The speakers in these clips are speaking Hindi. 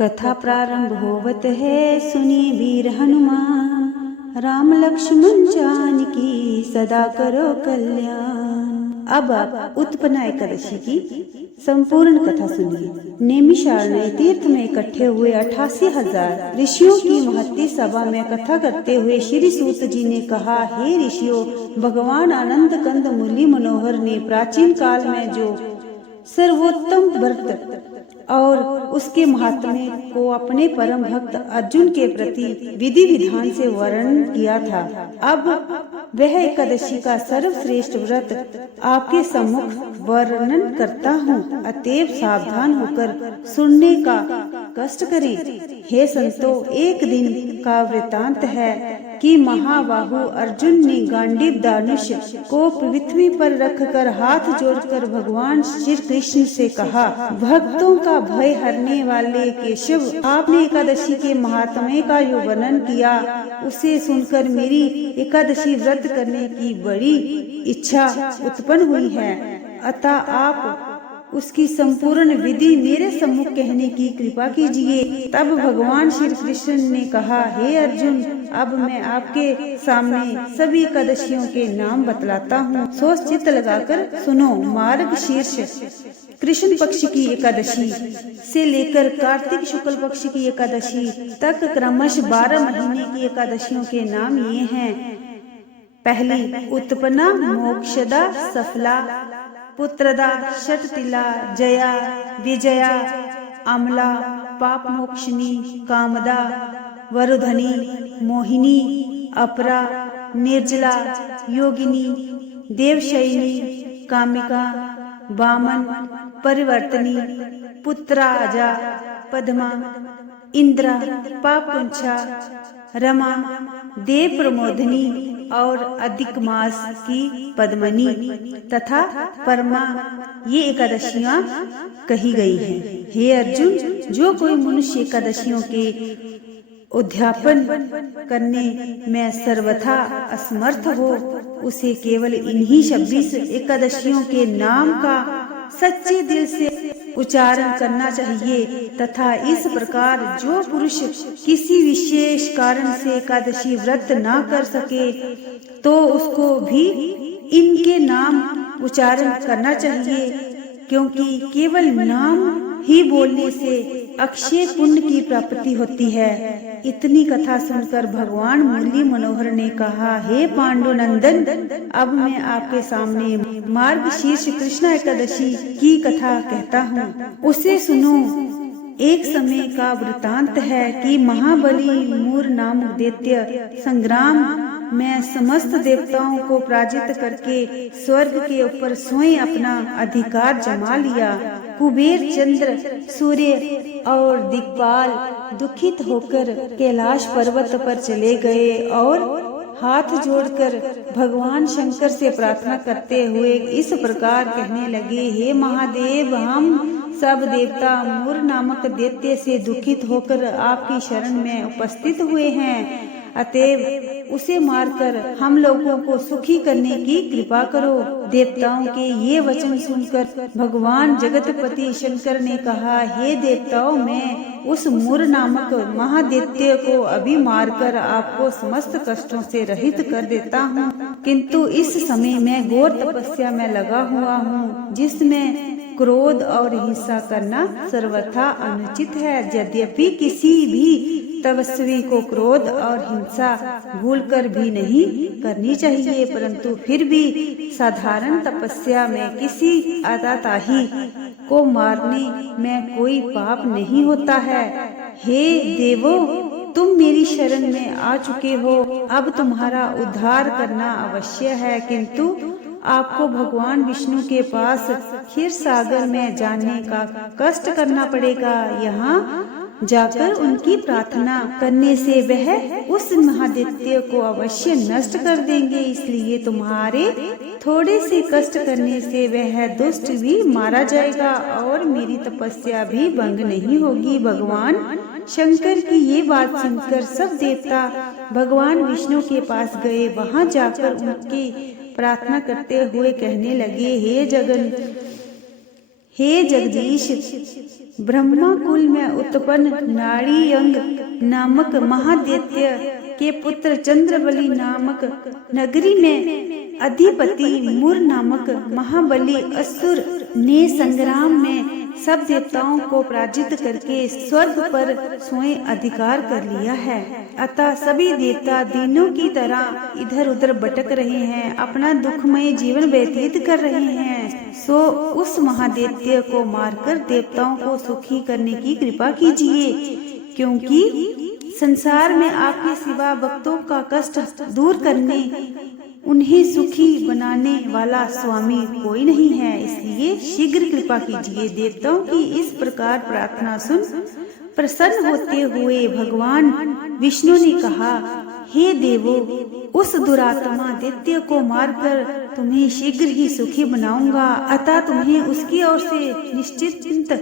कथा प्रारंभ होवत है, सुनिए वीर हनुमान। राम लक्ष्मण जानकी सदा करो कल्याण। अब आप उत्पन्ना एकादशी की संपूर्ण कथा सुनिए। नैमिषारण्य तीर्थ में इकट्ठे हुए 88,000 ऋषियों की महती सभा में कथा करते हुए श्री सूत जी ने कहा, हे ऋषियों, भगवान आनंद कंद मुरली मनोहर ने प्राचीन काल में जो सर्वोत्तम व्रत और उसके महात्म्य को अपने परम भक्त अर्जुन के प्रति विधि विधान से वर्णन किया था। अब वह एकादशी का सर्वश्रेष्ठ व्रत आपके सम्मुख वर्णन करता हूँ, अतएव सावधान होकर सुनने का कष्ट करें। हे संतो, एक दिन का वृतांत है कि महाबाहु अर्जुन ने गांडीव धनुष को पृथ्वी पर रखकर हाथ जोड़कर भगवान श्री कृष्ण से कहा, भक्तों का भय हरने वाले केशव, आपने एकादशी के महात्म्य का जो वर्णन किया, उसे सुनकर मेरी एकादशी व्रत करने की बड़ी इच्छा उत्पन्न हुई है। अतः आप उसकी संपूर्ण विधि मेरे सम्मुख कहने की कृपा कीजिए। तब भगवान श्री कृष्ण ने कहा, हे अर्जुन, अब मैं आपके सामने सभी एकादशियों के नाम बतलाता हूँ, सोच चित्त लगाकर सुनो। मार्ग शीर्ष कृष्ण पक्ष की एकादशी से लेकर कार्तिक शुक्ल पक्ष की एकादशी तक क्रमशः 12 महीने की एकादशियों के नाम ये हैं। पहली उत्पन्ना, मोक्षदा, सफला, पुत्रदा, षटतिला, जया, विजया, अमला, पाप मोक्षिनी, कामदा, वरुधनी, मोहिनी, अपरा, निर्जला, योगिनी, देवशयनी, कामिका, वामन, परिवर्तनी, पुत्राजा, पद्मा, इंद्रा, पापकुंछा, रमा, देव प्रमोदनी और अधिक मास की पद्मनी तथा परमा, ये एकादशियां कही गई हैं। हे अर्जुन, जो कोई मनुष्य एकादशियों के उद्यापन करने में सर्वथा असमर्थ हो, उसे केवल इन्हीं 26 एकादशियों के नाम का सच्चे दिल से उच्चारण करना चाहिए। तथा इस प्रकार जो पुरुष किसी विशेष कारण से एकादशी व्रत ना कर सके, तो उसको भी इनके नाम उच्चारण करना चाहिए, क्योंकि केवल नाम ही बोलने से अक्षय पुण्य की प्राप्ति होती है। इतनी कथा सुनकर भगवान मुरली मनोहर ने कहा, हे पांडुनंदन, अब मैं आपके सामने मार्ग शीर्ष कृष्ण एकादशी की कथा कहता हूँ, उसे सुनो। एक समय का वृतांत है कि महाबली मूर नामक दैत्य संग्राम में समस्त देवताओं को पराजित करके स्वर्ग के ऊपर स्वयं अपना अधिकार जमा लिया। कुबेर, चंद्र, सूर्य और दिक्पाल दुखित होकर कैलाश पर्वत पर चले गए और हाथ जोड़कर भगवान शंकर से प्रार्थना करते हुए इस प्रकार कहने लगे, हे महादेव, हम सब देवता मूर नामक दैत्य से दुखित होकर आपकी शरण में उपस्थित हुए हैं, अतएव उसे मारकर हम लोगों को सुखी करने की कृपा करो। देवताओं के ये वचन सुनकर भगवान जगतपति शंकर ने कहा, हे देवताओं, मैं उस मूर नामक महादैत्य को अभी मारकर आपको समस्त कष्टों से रहित कर देता हूँ, किंतु इस समय मैं घोर तपस्या में लगा हुआ हूँ, जिसमें क्रोध और हिंसा करना सर्वथा अनुचित है। यद्यपि किसी भी तपस्वी को क्रोध और हिंसा भूलकर भी नहीं करनी चाहिए, परंतु फिर भी साधारण तपस्या में किसी आताताही को मारने में कोई पाप नहीं होता है। हे देवो, तुम मेरी शरण में आ चुके हो, अब तुम्हारा उद्धार करना अवश्य है, किंतु आपको भगवान विष्णु के पास क्षीर सागर में जाने का कष्ट करना पड़ेगा। यहाँ जाकर उनकी प्रार्थना करने से वह उस महादैत्य को अवश्य नष्ट कर देंगे, इसलिए तुम्हारे थोड़े से कष्ट करने से वह दुष्ट भी मारा जाएगा और मेरी तपस्या भी भंग नहीं होगी। भगवान शंकर की ये बात सुनकर सब देवता भगवान विष्णु के पास गए। वहां जाकर उनकी प्रार्थना करते हुए कहने लगे, हे जगदीश, ब्रह्मा कुल में उत्पन्न नाड़ी अंग नामक महादैत्य के पुत्र चंद्रबली नामक नगरी में अधिपति मुर नामक महाबली असुर ने संग्राम में सब देवताओं को पराजित करके स्वर्ग पर स्वयं अधिकार कर लिया है। अतः सभी देवता दिनों की तरह इधर उधर भटक रहे हैं, अपना दुखमय जीवन व्यतीत कर रहे हैं। सो उस महादैत्य को मारकर देवताओं को सुखी करने की कृपा कीजिए, क्योंकि संसार में आपके सिवा भक्तों का कष्ट दूर करने, उन्हें सुखी बनाने वाला स्वामी कोई नहीं है, इसलिए शीघ्र कृपा कीजिए। देवताओं की इस प्रकार प्रार्थना सुन प्रसन्न होते हुए भगवान विष्णु ने कहा, हे देवो, उस दुरात्मा दैत्य को मारकर तुम्हें शीघ्र ही सुखी बनाऊंगा, अतः तुम्हें उसकी ओर से निश्चिंत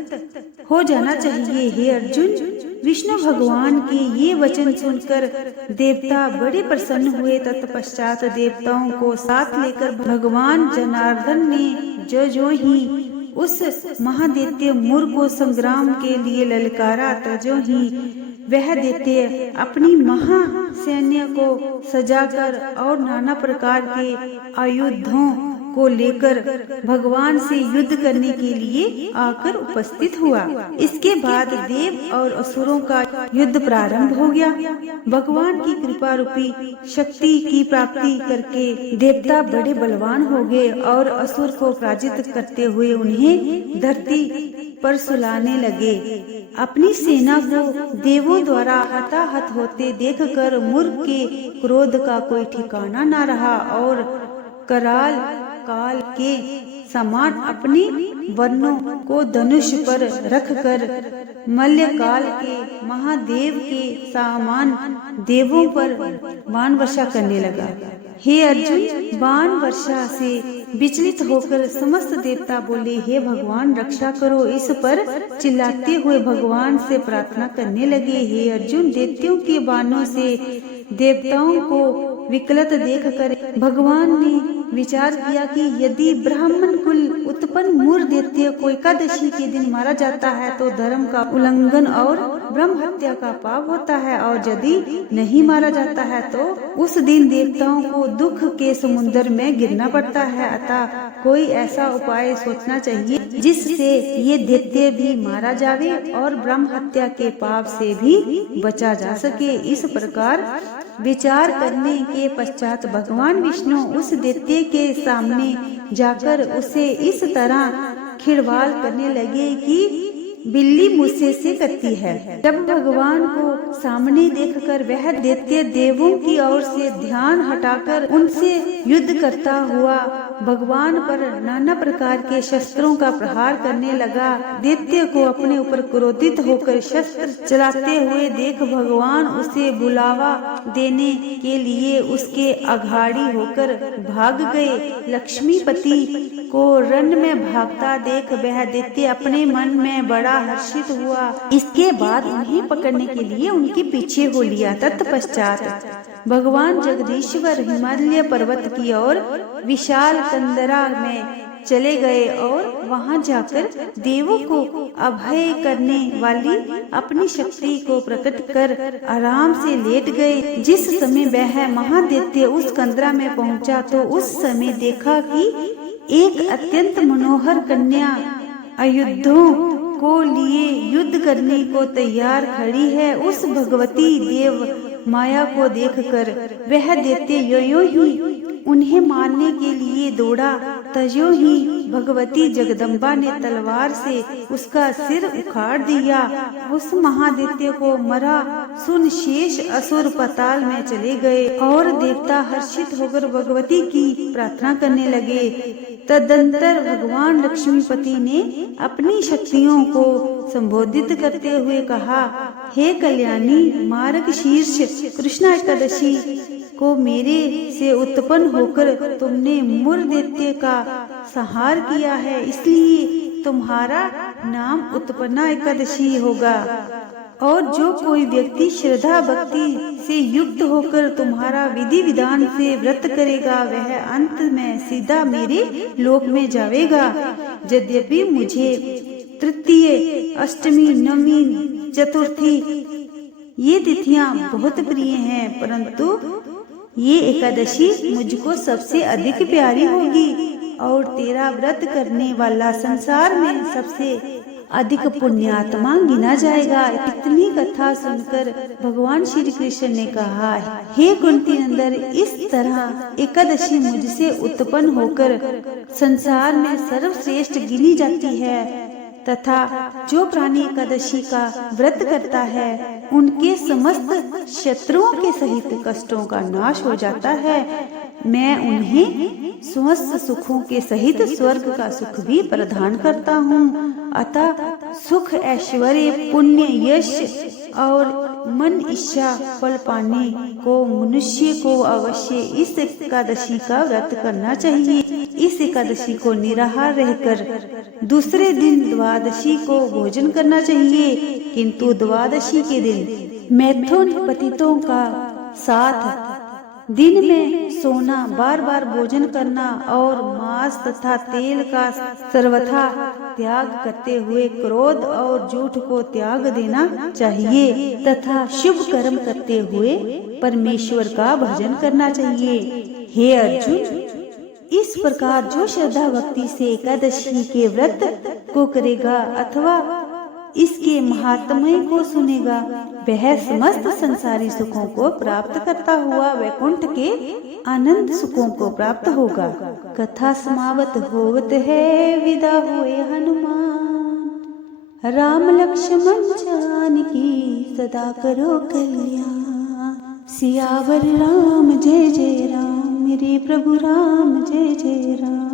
हो जाना चाहिए। हे अर्जुन, विष्णु भगवान के ये वचन सुनकर देवता बड़े प्रसन्न हुए। तत्पश्चात देवताओं को साथ लेकर भगवान जनार्दन ने जो ही उस महादैत्य मुर को संग्राम के लिए ललकारा, तजो ही वह दैत्य अपनी महासैन्य को सजाकर और नाना प्रकार के आयुधों को लेकर भगवान से युद्ध करने के लिए आकर उपस्थित हुआ। इसके बाद देव और असुरों का युद्ध प्रारंभ हो गया। भगवान की कृपा रूपी शक्ति की प्राप्ति करके देवता बड़े बलवान हो गए और असुर को पराजित करते हुए उन्हें धरती पर सुलाने लगे। अपनी सेना को देवों द्वारा हताहत होते देखकर मुर के क्रोध का कोई ठिकाना न रहा और कराल काल के समान अपने वर्णों को धनुष पर रखकर मल्लकाल के महादेव के समान देवों पर बाण वर्षा करने लगा। हे अर्जुन, बाण वर्षा से विचलित होकर समस्त देवता बोले, हे भगवान रक्षा करो। इस पर चिल्लाते हुए भगवान से प्रार्थना करने लगे। हे अर्जुन, दैत्यों के बाणों से देवताओं को विकलत देखकर भगवान ने विचार किया कि यदि ब्राह्मण कुल उत्पन्न मुर दैत्य को एकादशी के दिन मारा जाता है तो धर्म का उल्लंघन और ब्रह्म हत्या का पाप होता है, और यदि नहीं मारा जाता है तो उस दिन देवताओं को दुख के समुद्र में गिरना पड़ता है। अतः कोई ऐसा उपाय सोचना चाहिए जिससे ये दैत्य भी मारा जावे और ब्रह्म हत्या के पाप से भी बचा जा सके। इस प्रकार विचार करने के पश्चात भगवान विष्णु उस दैत्य के सामने जाकर उसे इस तरह खिड़वाल करने लगे कि बिल्ली मुझसे से करती है। जब भगवान को सामने देखकर वह दैत्य देवों की ओर से ध्यान हटाकर उनसे युद्ध करता हुआ भगवान पर नाना प्रकार के शस्त्रों का प्रहार करने लगा। दैत्य को अपने ऊपर क्रोधित होकर शस्त्र चलाते हुए देख भगवान उसे बुलावा देने के लिए उसके अघाड़ी होकर भाग गए। लक्ष्मीपति को रण में भागता देख वह दैत्य अपने मन में बड़ा हर्षित हुआ। इसके बाद उन्हें पकड़ने के लिए उनके पीछे हो लिया। तत्पश्चात भगवान जगदीश्वर हिमालय पर्वत की ओर विशाल कंदरा में चले गए और वहां जाकर देवों को अभय करने वाली अपनी शक्ति को प्रकट कर आराम से लेट गए। जिस समय वह महादैत्य उस कंदरा में पहुंचा तो उस समय देखा कि एक अत्यंत मनोहर कन्या आयुधों को लिए युद्ध करने को तैयार खड़ी है। उस भगवती देव माया को देखकर वह दैत्य यो ही उन्हें मारने के लिए दौड़ा। तजो ही भगवती जगदम्बा ने तलवार से उसका सिर उखाड़ दिया। उस महादैत्य को मरा सुन शेष असुर पाताल में चले गए और देवता हर्षित होकर भगवती की प्रार्थना करने लगे। तदंतर भगवान लक्ष्मीपति ने अपनी शक्तियों को संबोधित करते हुए कहा, हे कल्याणी, मार्गशीर्ष कृष्ण एकादशी को मेरे से उत्पन्न होकर तुमने मुर दैत्य का संहार किया है, इसलिए तुम्हारा नाम उत्पन्ना एकादशी होगा। और जो कोई व्यक्ति श्रद्धा भक्ति से युक्त होकर तुम्हारा विधि विधान से व्रत करेगा वह अंत में सीधा मेरे लोक में जाएगा। यद्यपि मुझे तृतीय, अष्टमी, नवमी, चतुर्थी ये तिथियां बहुत प्रिय हैं, परंतु ये एकादशी मुझको सबसे अधिक प्यारी होगी और तेरा व्रत करने वाला संसार में सबसे अधिक पुण्यात्मा गिना जाएगा। इतनी कथा सुनकर भगवान श्री कृष्ण ने कहा, हे कुंती नंदन, इस तरह एकादशी मुझसे उत्पन्न होकर संसार में सर्वश्रेष्ठ गिनी जाती है तथा जो प्राणी एकादशी का व्रत करता है उनके समस्त शत्रुओं के सहित कष्टों का नाश हो जाता है। मैं उन्हें समस्त सुखों के सहित स्वर्ग का सुख भी प्रदान करता हूँ। अतः सुख, ऐश्वर्य, पुण्य, यश और मन इच्छा फल पाने को मनुष्य को अवश्य इस एकादशी का व्रत करना चाहिए। इस एकादशी को निराहार रहकर दूसरे दिन द्वादशी को भोजन करना चाहिए, किंतु द्वादशी के दिन मैथुन पतितों का साथ दिन में सोना, बार बार भोजन करना और मांस तथा तेल का सर्वथा त्याग करते हुए क्रोध और झूठ को त्याग देना चाहिए तथा शुभ कर्म करते हुए परमेश्वर का भजन करना चाहिए। हे अर्जुन, इस प्रकार जो श्रद्धा भक्ति से एकादशी के व्रत को करेगा अथवा इसके महात्म्य को सुनेगा वह समस्त संसारी सुखों को प्राप्त करता हुआ वैकुंठ के आनंद सुखों को प्राप्त होगा। कथा समाप्त होवत है, विदा हुए हनुमान। राम लक्ष्मण जानकी सदा करो कल्याण। सियावर राम जय जय राम, मेरे प्रभु राम जय जय राम।